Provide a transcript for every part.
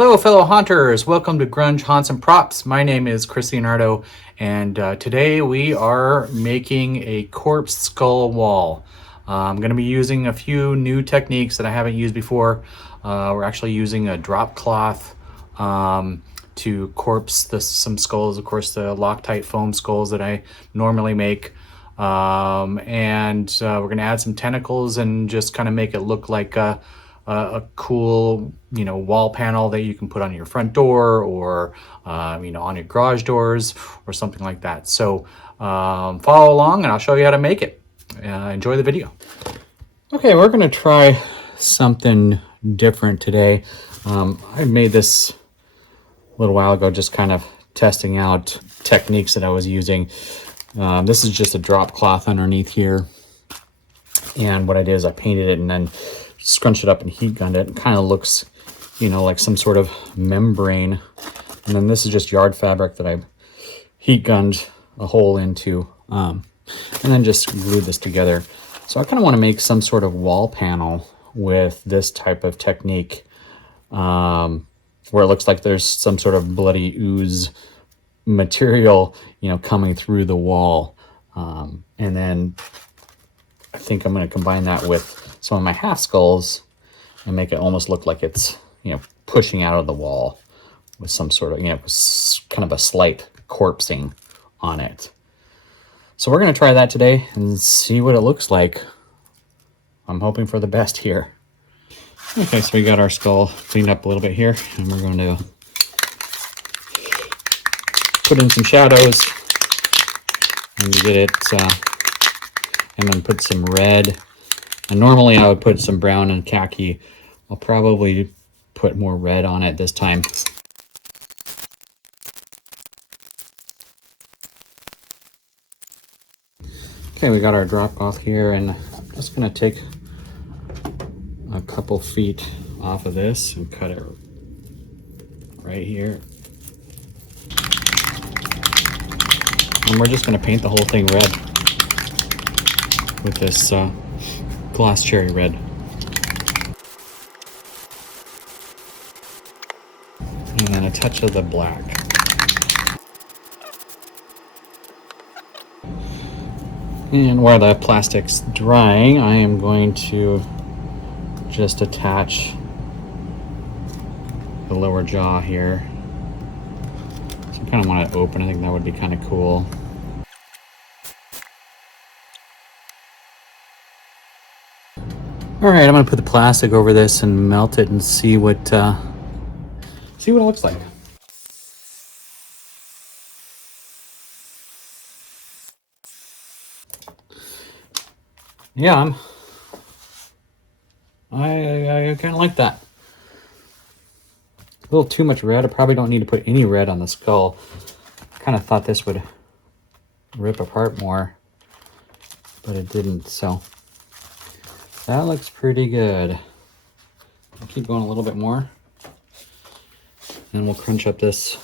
Hello, fellow haunters. Welcome to Grunge Haunts and Props. My name is Chris Leonardo, and today we are making a corpse skull wall. I'm going to be using a few new techniques that I haven't used before. We're actually using a drop cloth to corpse some skulls. Of course, the Loctite foam skulls that I normally make. And we're going to add some tentacles and just kind of make it look like a cool, wall panel that you can put on your front door or, on your garage doors or something like that. So follow along and I'll show you how to make it. Enjoy the video. Okay, we're going to try something different today. I made this a little while ago, just kind of testing out techniques that I was using. This is just a drop cloth underneath here. And what I did is I painted it and then scrunched it up and heat gunned it. It kind of looks, like some sort of membrane. And then this is just yard fabric that I heat gunned a hole into, and then just glued this together. So I kind of want to make some sort of wall panel with this type of technique, where it looks like there's some sort of bloody ooze material, coming through the wall. And then I think I'm going to combine that with some of my half skulls and make it almost look like it's, pushing out of the wall with some sort of, kind of a slight corpsing on it. So we're going to try that today and see what it looks like. I'm hoping for the best here. Okay, so we got our skull cleaned up a little bit here, and we're going to put in some shadows and get it, and then put some red. And normally I would put some brown and khaki. I'll probably put more red on it this time. Okay, we got our drop cloth here, and I'm just gonna take a couple feet off of this and cut it right here. And we're just gonna paint the whole thing red with this gloss cherry red. And then a touch of the black. And while the plastic's drying, I am going to just attach the lower jaw here. So I kind of want it open. I think that would be kind of cool. All right, I'm gonna put the plastic over this and melt it and see what it looks like. Yeah, I kind of like that. A little too much red. I probably don't need to put any red on the skull. I kind of thought this would rip apart more, but it didn't, so that looks pretty good. I'll keep going a little bit more, and we'll crunch up this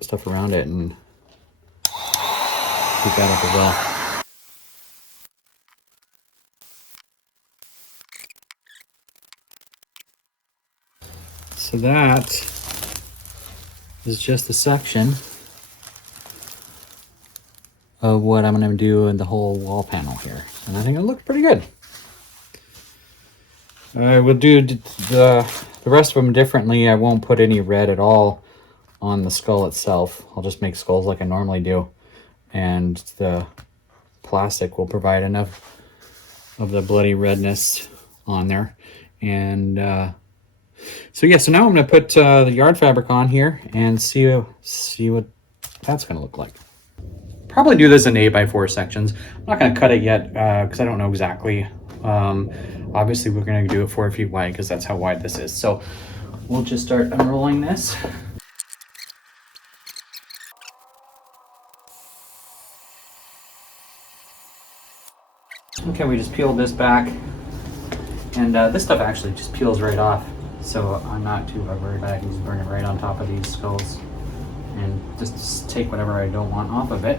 stuff around it and keep that up as well. So that is just a section of what I'm going to do in the whole wall panel here. And I think it looks pretty good. I will do the rest of them differently. I won't put any red at all on the skull itself. I'll just make skulls like I normally do. And the plastic will provide enough of the bloody redness on there. And so now I'm going to put the yard fabric on here and see what that's going to look like. Probably do this in 8x4 sections. I'm not going to cut it yet because I don't know exactly. Obviously, we're going to do it 4 feet wide because that's how wide this is. So we'll just start unrolling this. Okay, we just peeled this back. And this stuff actually just peels right off. So I'm not too worried about it. I can just burn it right on top of these skulls and just take whatever I don't want off of it.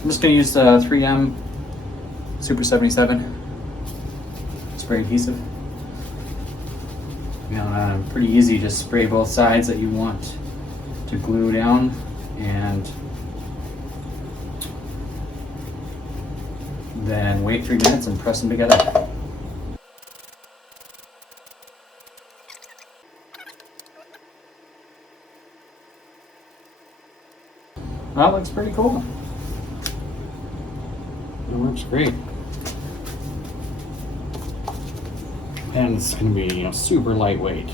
I'm just going to use the 3M Super 77 spray adhesive. Pretty easy, just spray both sides that you want to glue down and then wait 3 minutes and press them together. That looks pretty cool. It works great. And it's going to be, super lightweight.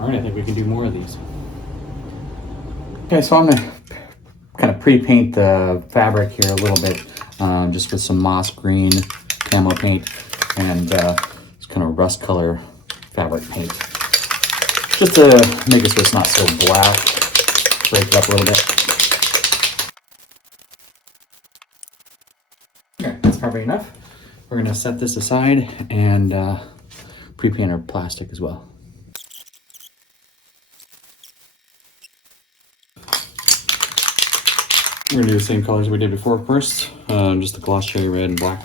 All right, I think we can do more of these. Okay, so I'm going to kind of pre-paint the fabric here a little bit, just with some moss green camo paint and it's kind of rust color fabric paint, just to make it so it's not so black. Break it up a little bit. Okay, that's probably enough. We're going to set this aside and pre-paint our plastic as well. We're going to do the same colors we did before first, just the gloss cherry red and black.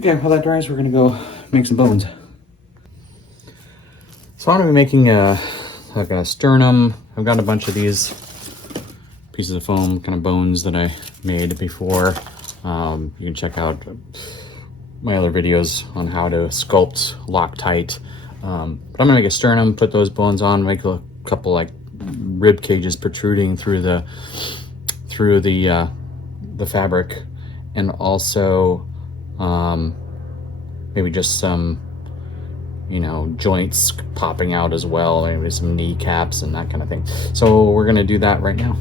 Okay, while that dries, we're going to go make some bones. So I'm going to be making like a sternum. I've got a bunch of these pieces of foam kind of bones that I made before. You can check out my other videos on how to sculpt Loctite. But I'm gonna make a sternum, put those bones on, make a couple like rib cages protruding through the fabric, and also maybe just some joints popping out as well, maybe some kneecaps and that kind of thing. So we're gonna do that right now.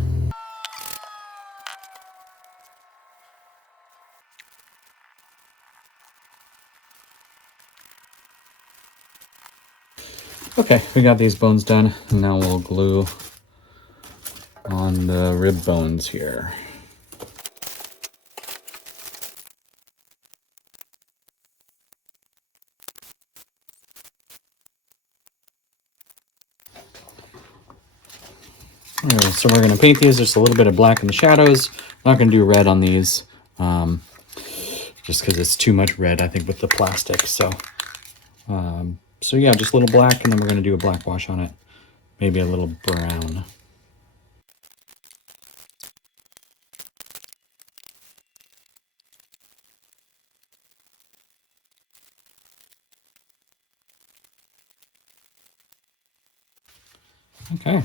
Okay, we got these bones done, and now we'll glue on the rib bones here. Alright, so we're going to paint these just a little bit of black in the shadows. I'm not going to do red on these, just because it's too much red, I think, with the plastic. So yeah, just a little black, and then we're going to do a black wash on it. Maybe a little brown. Okay. I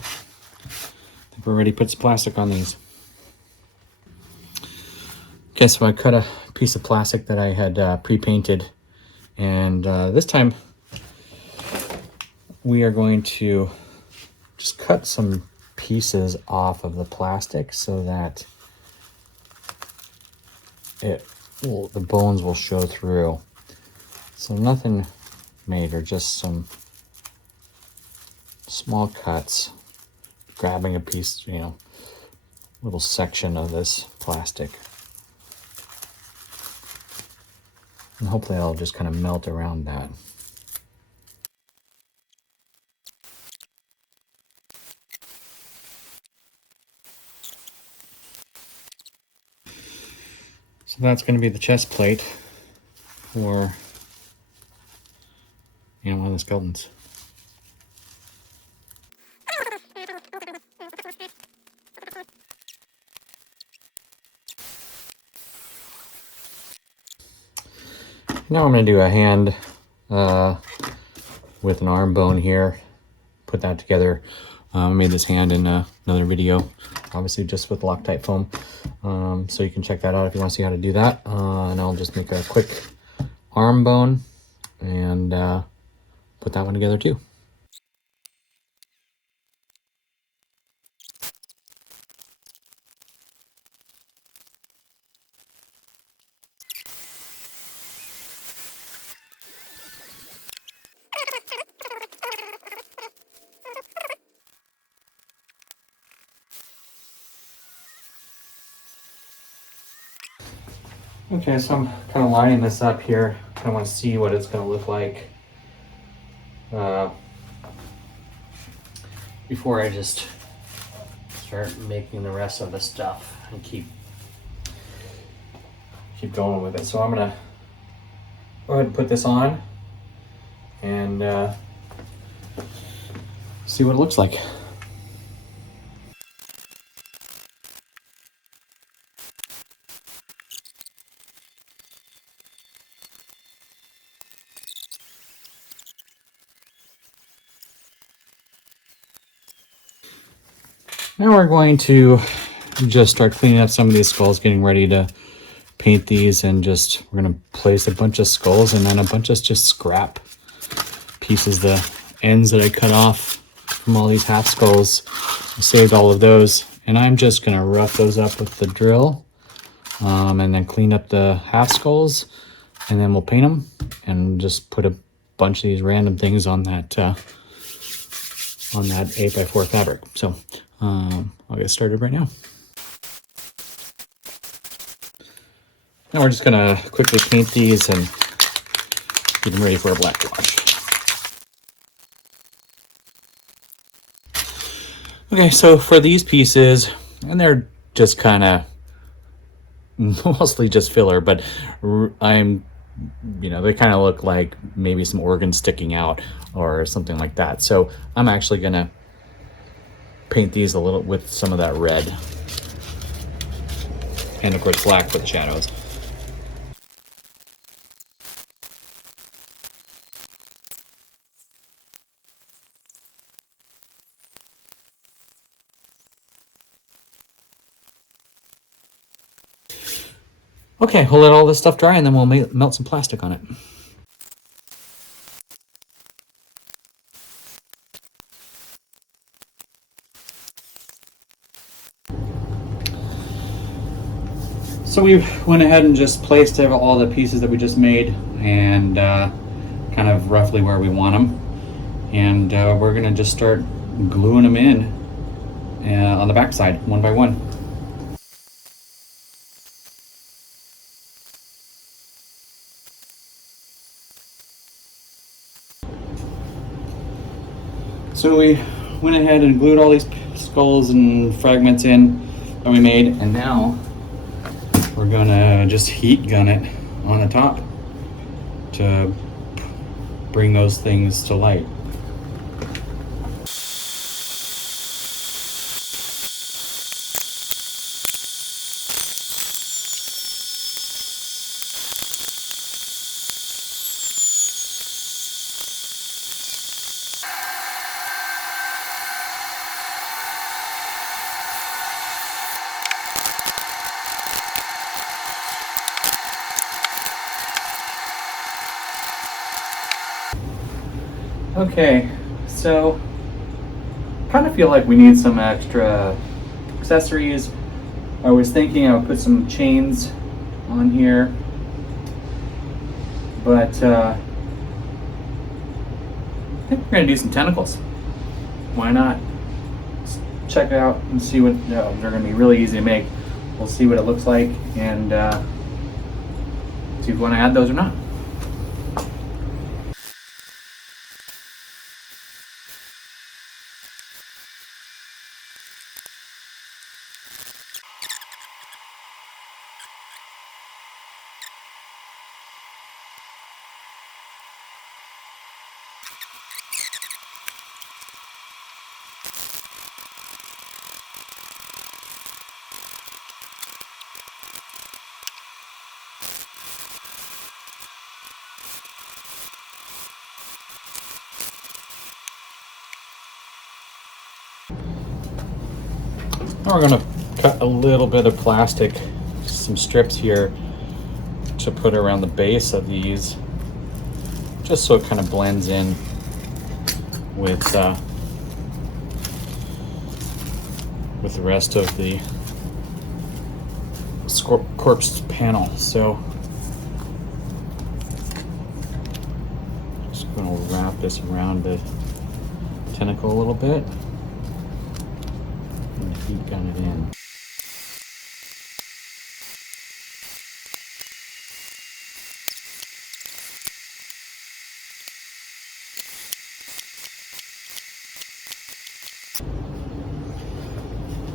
think we're ready to put some plastic on these. Okay, so I cut a piece of plastic that I had pre-painted, and this time we are going to just cut some pieces off of the plastic so that the bones will show through. So nothing major, just some small cuts, grabbing a piece, little section of this plastic. And hopefully I'll just kind of melt around that. So that's going to be the chest plate for one of the skeletons. Now I'm going to do a hand with an arm bone here. Put that together. I made this hand in another video, obviously just with Loctite foam. So you can check that out if you want to see how to do that. And I'll just make a quick arm bone and put that one together too. Okay, so I'm kind of lining this up here. I want to see what it's going to look like before I just start making the rest of the stuff and keep keep going with it. So I'm gonna go ahead and put this on and see what it looks like. Now we're going to just start cleaning up some of these skulls, getting ready to paint these, and we're going to place a bunch of skulls and then a bunch of just scrap pieces, the ends that I cut off from all these half skulls. I saved all of those, and I'm just going to rough those up with the drill, and then clean up the half skulls, and then we'll paint them and just put a bunch of these random things on that 8x4 fabric. So I'll get started right now. Now we're just gonna quickly paint these and get them ready for a black wash. Okay, so for these pieces, and they're just kind of mostly just filler, but they kind of look like maybe some organs sticking out or something like that. So I'm actually gonna paint these a little with some of that red, and of course black for the shadows. Okay, we'll let all this stuff dry and then we'll melt some plastic on it. So we went ahead and just placed all the pieces that we just made, and kind of roughly where we want them. And we're gonna just start gluing them in on the back side, one by one. So we went ahead and glued all these skulls and fragments in that we made, and now we're gonna just heat gun it on the top to bring those things to light. Okay, so kind of feel like we need some extra accessories. I was thinking I would put some chains on here, but I think we're gonna do some tentacles. Why not? Let's check it out and see what they're gonna be really easy to make. We'll see what it looks like and see if we want to add those or not. Now we're going to cut a little bit of plastic, some strips here to put around the base of these, just so it kind of blends in with the rest of the corpse panel. So just going to wrap this around the tentacle a little bit. Heat gun it in.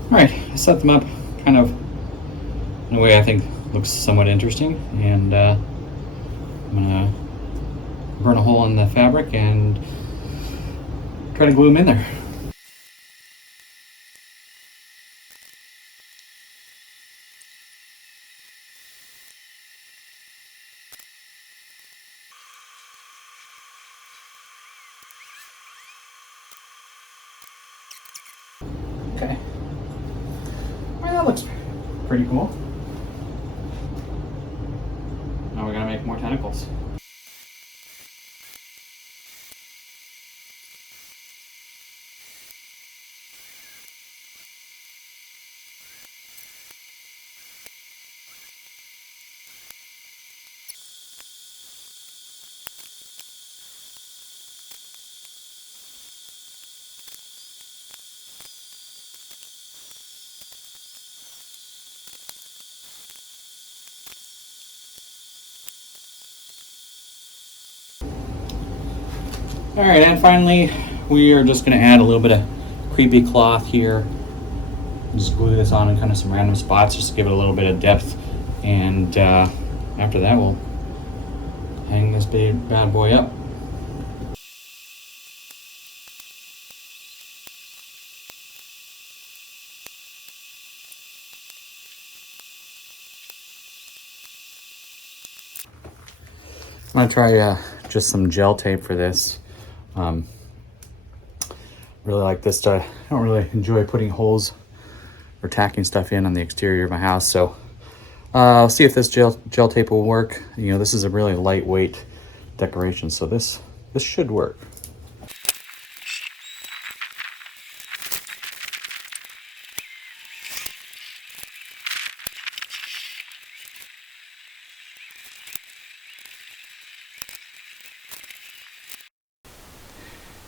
All right, I set them up kind of in a way I think looks somewhat interesting. And I'm gonna burn a hole in the fabric and try to glue them in there. Okay. Well, that looks pretty cool. Now we're gonna make more tentacles. All right, and finally, we are just going to add a little bit of creepy cloth here. Just glue this on in kind of some random spots just to give it a little bit of depth. And after that, we'll hang this bad boy up. I'm going to try just some gel tape for this. Really like this. I don't really enjoy putting holes or tacking stuff in on the exterior of my house, so I'll see if this gel tape will work. You know, this is a really lightweight decoration, so this should work.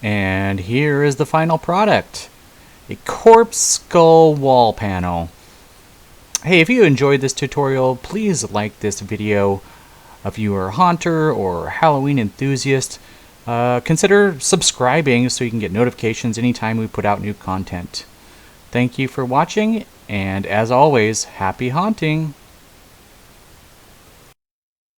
And here is the final product. A corpse skull wall panel. Hey, if you enjoyed this tutorial, please like this video. If you are a haunter or Halloween enthusiast, consider subscribing so you can get notifications anytime we put out new content. Thank you for watching, and as always, happy haunting!